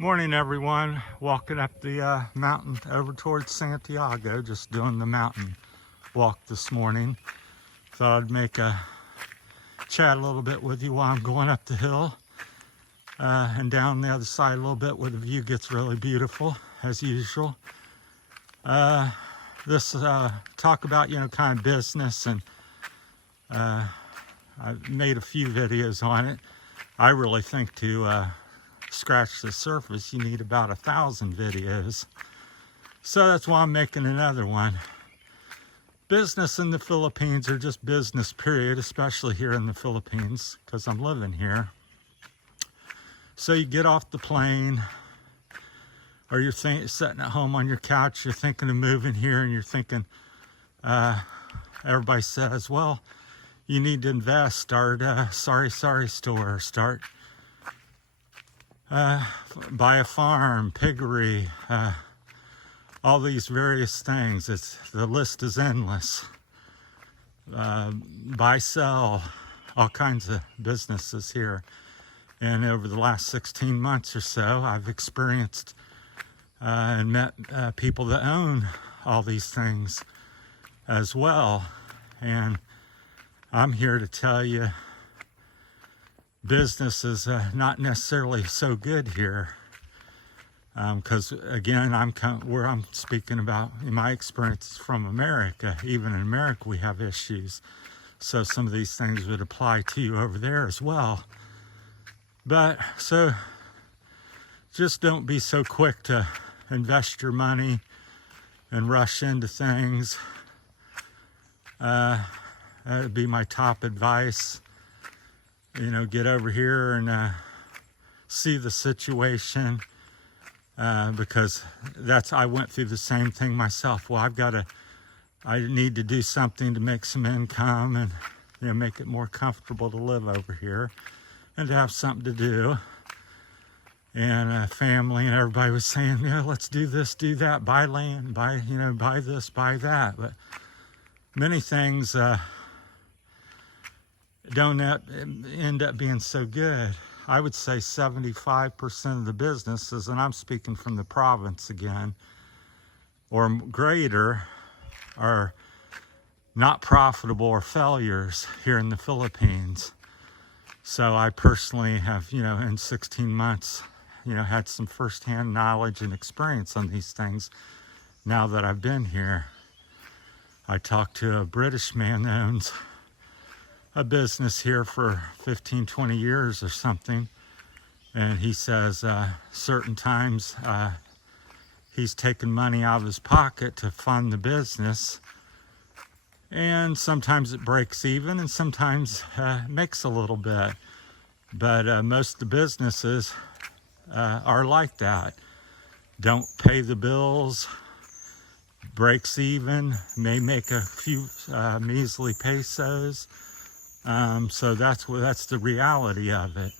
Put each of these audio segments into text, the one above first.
Morning, everyone. Walking up the mountain over towards Santiago, just doing the mountain walk this morning. Thought I'd make a chat a little bit with you while I'm going up the hill and down the other side a little bit where the view gets really beautiful as usual. This talk about, kind of business, and I've made a few videos on it. I really think to scratch the surface, you need about 1,000 videos. So that's why I'm making another one. Business in the Philippines, or just business period, especially here in the Philippines, because I'm living here. So you get off the plane, or you're sitting at home on your couch, you're thinking of moving here, and you're thinking, everybody says, well, you need to invest, start a sorry store, start buy a farm, piggery, all these various things. The list is endless. Buy, sell, all kinds of businesses here. And over the last 16 months or so, I've experienced and met people that own all these things as well. And I'm here to tell you, business is not necessarily so good here, because again, where I'm speaking about, in my experience from America. Even in America we have issues, so some of these things would apply to you over there as well. But so just don't be so quick to invest your money and rush into things. That would be my top advice. Get over here and see the situation, because I went through the same thing myself. Well, I need to do something to make some income and make it more comfortable to live over here and to have something to do. And family and everybody was saying, let's do this, do that, buy land, buy this, buy that. But many things don't end up being so good. I would say 75% of the businesses, and I'm speaking from the province again, or greater, are not profitable or failures here in the Philippines. So I personally have, in 16 months, had some firsthand knowledge and experience on these things now that I've been here. I talked to a British man that owns a business here for 15, 20 years or something. And he says certain times he's taken money out of his pocket to fund the business. And sometimes it breaks even, and sometimes makes a little bit. But most of the businesses are like that. Don't pay the bills, breaks even, may make a few measly pesos. So that's the reality of it.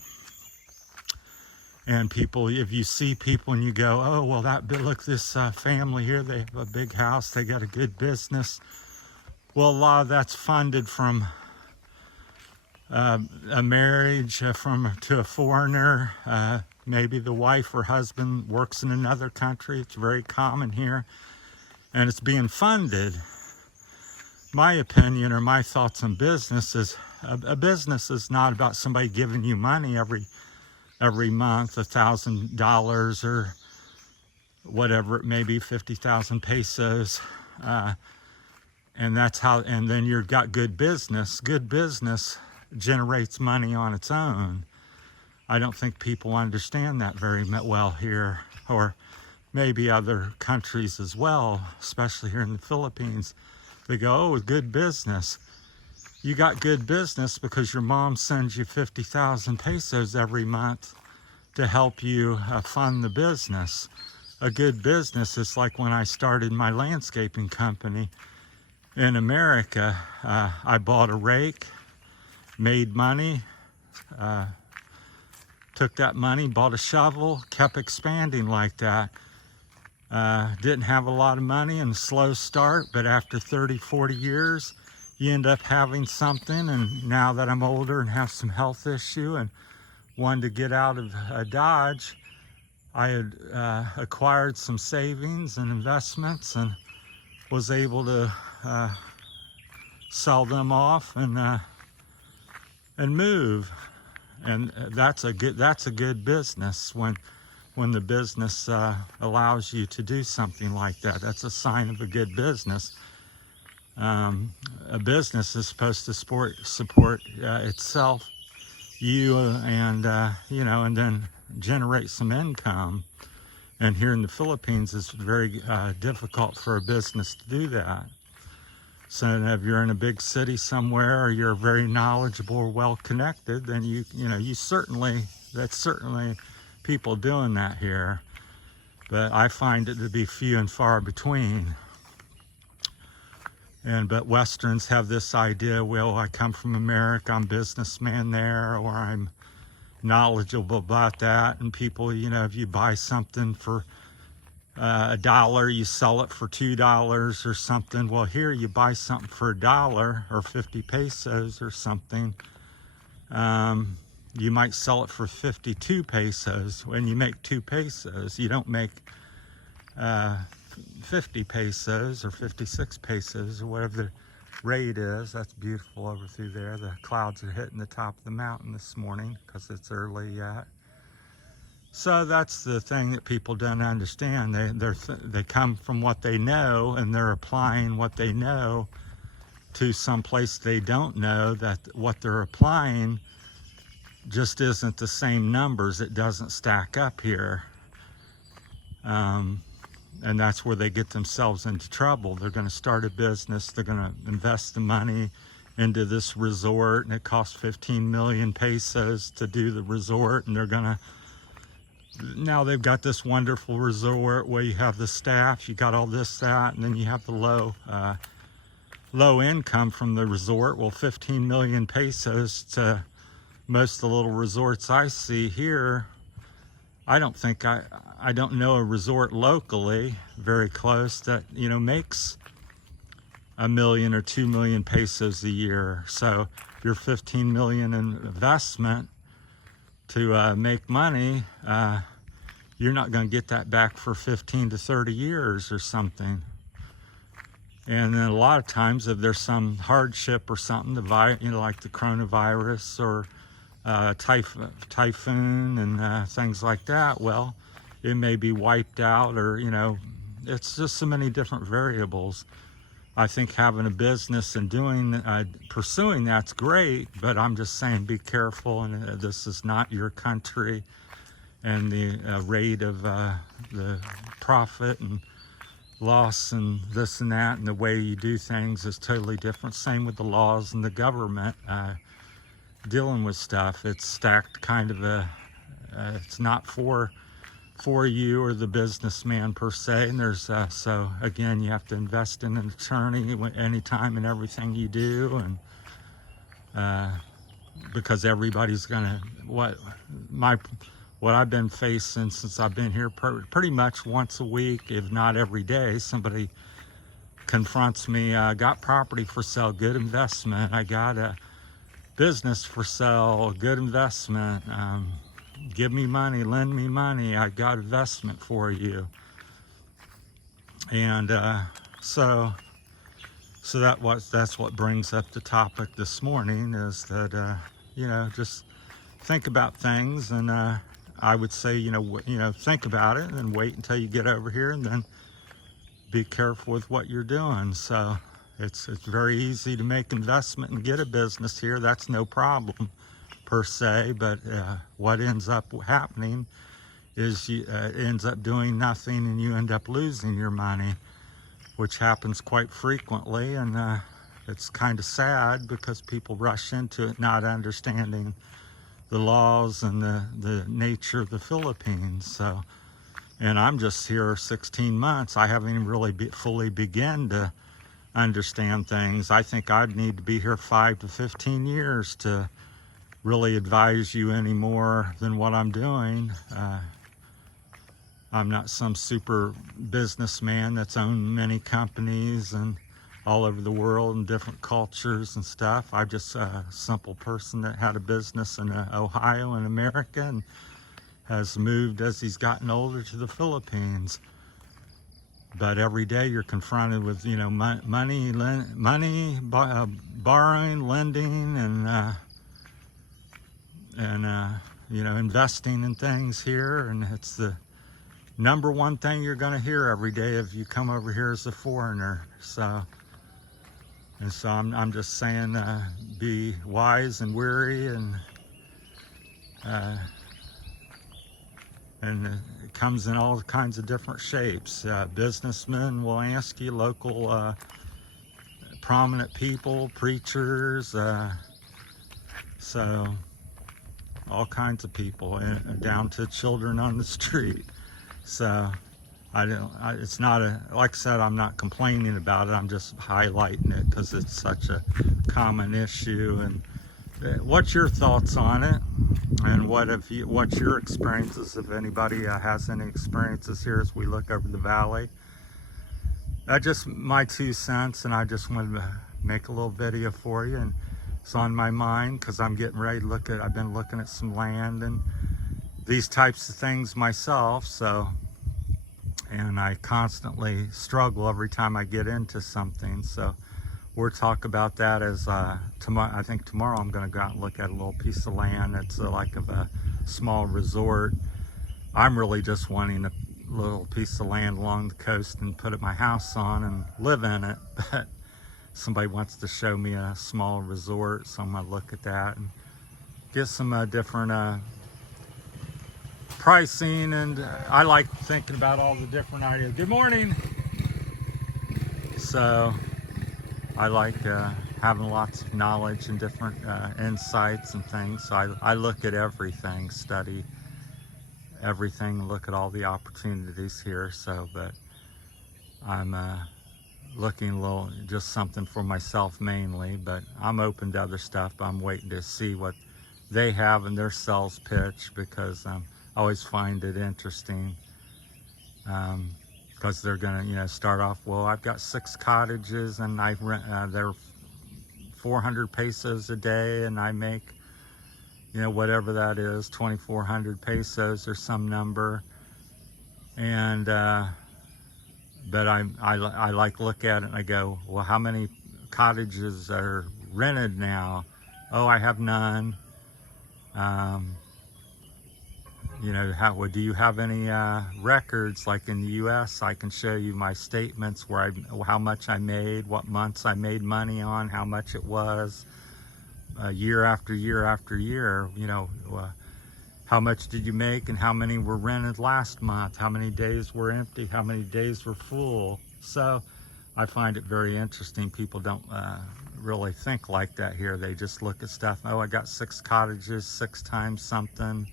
And people, if you see people and you go, oh, well, look, this family here, they have a big house, they got a good business. Well, a lot of that's funded from a marriage to a foreigner. Maybe the wife or husband works in another country. It's very common here. And it's being funded. My opinion, or my thoughts on business is, a business is not about somebody giving you money every month, $1,000 or whatever it may be, 50,000 pesos, and then you've got good business. Good business generates money on its own. I don't think people understand that very well here, or maybe other countries as well, especially here in the Philippines. They go, oh, good business. You got good business because your mom sends you 50,000 pesos every month to help you fund the business. A good business is like when I started my landscaping company in America. I bought a rake, made money, took that money, bought a shovel, kept expanding like that. Didn't have a lot of money and a slow start, but after 30, 40 years, you end up having something. And now that I'm older and have some health issue and wanted to get out of Dodge, I had acquired some savings and investments and was able to sell them off and move. And that's a good business when the business allows you to do something like that. That's a sign of a good business. A business is supposed to support itself, you, and and then generate some income. And here in the Philippines, it's very difficult for a business to do that. So if you're in a big city somewhere, or you're very knowledgeable or well connected, then that's certainly people doing that here. But I find it to be few and far between. But Westerns have this idea, well, I come from America, I'm a businessman there, or I'm knowledgeable about that. And people, if you buy something for $1, you sell it for $2 or something. Well, here you buy something for $1 or 50 pesos or something. You might sell it for 52 pesos. When you make 2 pesos, you don't make 50 pesos or 56 pesos or whatever the rate is. That's beautiful over through there. The clouds are hitting the top of the mountain this morning because it's early yet. So that's the thing that people don't understand. They come from what they know, and they're applying what they know to some place they don't know. That what they're applying just isn't the same numbers. It doesn't stack up here. And that's where they get themselves into trouble. They're going to start a business. They're going to invest the money into this resort, and it costs 15 million pesos to do the resort. And now they've got this wonderful resort where you have the staff, you got all this, that, and then you have the low income from the resort. Well, 15 million pesos to most of the little resorts I see here. I don't know a resort locally very close that makes $1 million or 2 million pesos a year. So your 15 million investment to make money, you're not going to get that back for 15 to 30 years or something. And then a lot of times, if there's some hardship or something, like the coronavirus or typhoon and things like that, well, it may be wiped out, or it's just so many different variables. I think having a business and pursuing that's great, but I'm just saying be careful, and this is not your country, and the rate of the profit and loss and this and that and the way you do things is totally different. Same with the laws and the government dealing with stuff. It's stacked kind of it's not for you or the businessman per se. And there's so again, you have to invest in an attorney anytime and everything you do, and because everybody's gonna what I've been facing since I've been here, pretty much once a week, if not every day, somebody confronts me. I got property for sale, good investment. I got a business for sale, good investment. Give me money, lend me money. I got investment for you. And so that's what brings up the topic this morning, is that just think about things, and I would say think about it and wait until you get over here, and then be careful with what you're doing. So it's very easy to make investment and get a business here. That's no problem per se, but what ends up happening is it ends up doing nothing, and you end up losing your money, which happens quite frequently. And it's kind of sad because people rush into it not understanding the laws and the nature of the Philippines. So, and I'm just here 16 months. I haven't even really fully begun to understand things. I think I'd need to be here 5 to 15 years to really advise you any more than what I'm doing. I'm not some super businessman that's owned many companies and all over the world and different cultures and stuff. I'm just a simple person that had a business in Ohio in America, and has moved as he's gotten older to the Philippines. But every day you're confronted with, you know, money, borrowing, lending, and you know, investing in things here. And it's the number one thing you're going to hear every day if you come over here as a foreigner. So I'm just saying, be wise and wary, and it comes in all kinds of different shapes. Businessmen will ask you, local prominent people, preachers, so all kinds of people, down to children on the street. So it's not like I said, I'm not complaining about it. I'm just highlighting it because it's such a common issue. And what's your thoughts on it? And what's your experiences, if anybody has any experiences here as we look over the valley? That's just my 2 cents, and I just wanted to make a little video for you. And it's on my mind because I'm getting ready to I've been looking at some land and these types of things myself. And I constantly struggle every time I get into something. So we'll talk about that as tomorrow. I think tomorrow I'm going to go out and look at a little piece of land. It's like of a small resort. I'm really just wanting a little piece of land along the coast and put my house on and live in it. But somebody wants to show me a small resort, so I'm going to look at that and get some different pricing. And I like thinking about all the different ideas. Good morning. So I like having lots of knowledge and different insights and things. So I look at everything, study everything, look at all the opportunities here. So, but I'm looking a little, just something for myself mainly, but I'm open to other stuff. But I'm waiting to see what they have in their sales pitch, because I always find it interesting. Because they're gonna, you know, start off, well, I've got 6 cottages and I rent, they're 400 pesos a day, and I make, you know, whatever that is, 2,400 pesos or some number. And but I like look at it and I go, well, how many cottages are rented now? Oh, I have none. You know, do you have any records? Like in the U.S., I can show you my statements where how much I made, what months I made money on, how much it was, year after year after year. You know, how much did you make and how many were rented last month? How many days were empty? How many days were full? So I find it very interesting. People don't really think like that here. They just look at stuff. Oh, I got 6 cottages, 6 times something.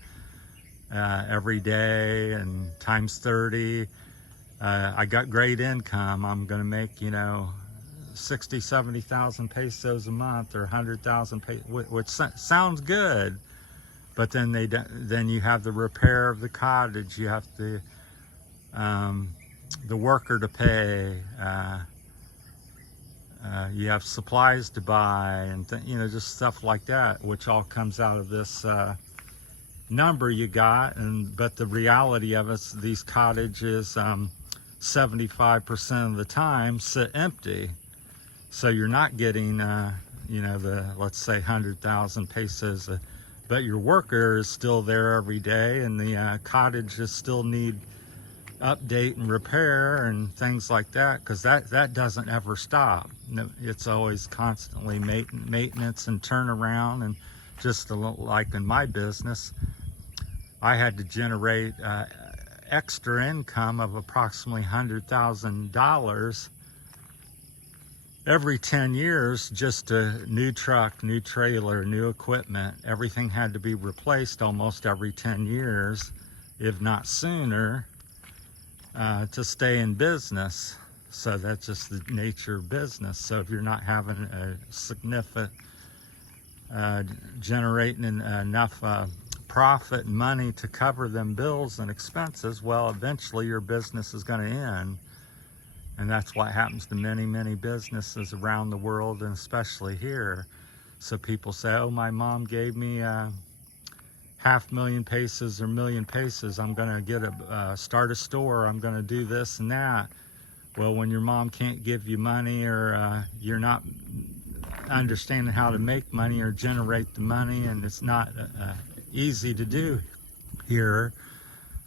Every day, and times 30. I got great income. I'm going to make, you know, 60, 70,000 pesos a month, or 100,000 pesos, which sounds good. But then then you have the repair of the cottage. You have the worker to pay. You have supplies to buy, and you know, just stuff like that, which all comes out of this number you got. But the reality of it, these cottages 75% of the time sit empty, so you're not getting you know, the, let's say, 100,000 pesos, but your worker is still there every day, and the cottages still need update and repair and things like that, because that doesn't ever stop. It's always constantly maintenance and turnaround. And just like in my business, I had to generate extra income of approximately $100,000 every 10 years, just a new truck, new trailer, new equipment. Everything had to be replaced almost every 10 years, if not sooner, to stay in business. So that's just the nature of business. So if you're not having a significant generating enough profit and money to cover them bills and expenses, well, eventually your business is going to end. And that's what happens to many, many businesses around the world, and especially here. So people say, oh, my mom gave me $500,000 500,000 pesos or million pesos. I'm going to get start a store. I'm going to do this and that. Well, when your mom can't give you money, or you're not understanding how to make money or generate the money, and it's not easy to do here,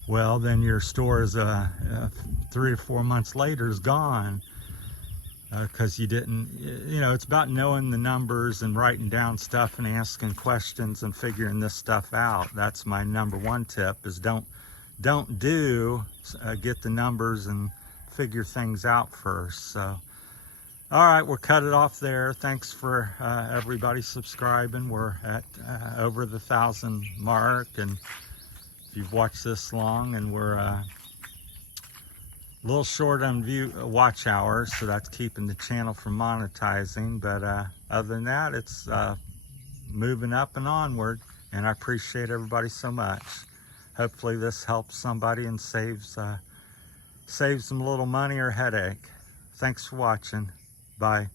well, then your store is 3 or 4 months later is gone, because you didn't, it's about knowing the numbers and writing down stuff and asking questions and figuring this stuff out. That's my number one tip, is don't get the numbers and figure things out first. So, all right, we'll cut it off there. Thanks for everybody subscribing. We're at over the 1,000 mark, and if you've watched this long, and we're a little short on watch hours, so that's keeping the channel from monetizing. But other than that, it's moving up and onward, and I appreciate everybody so much. Hopefully this helps somebody and saves them a little money or headache. Thanks for watching. Bye.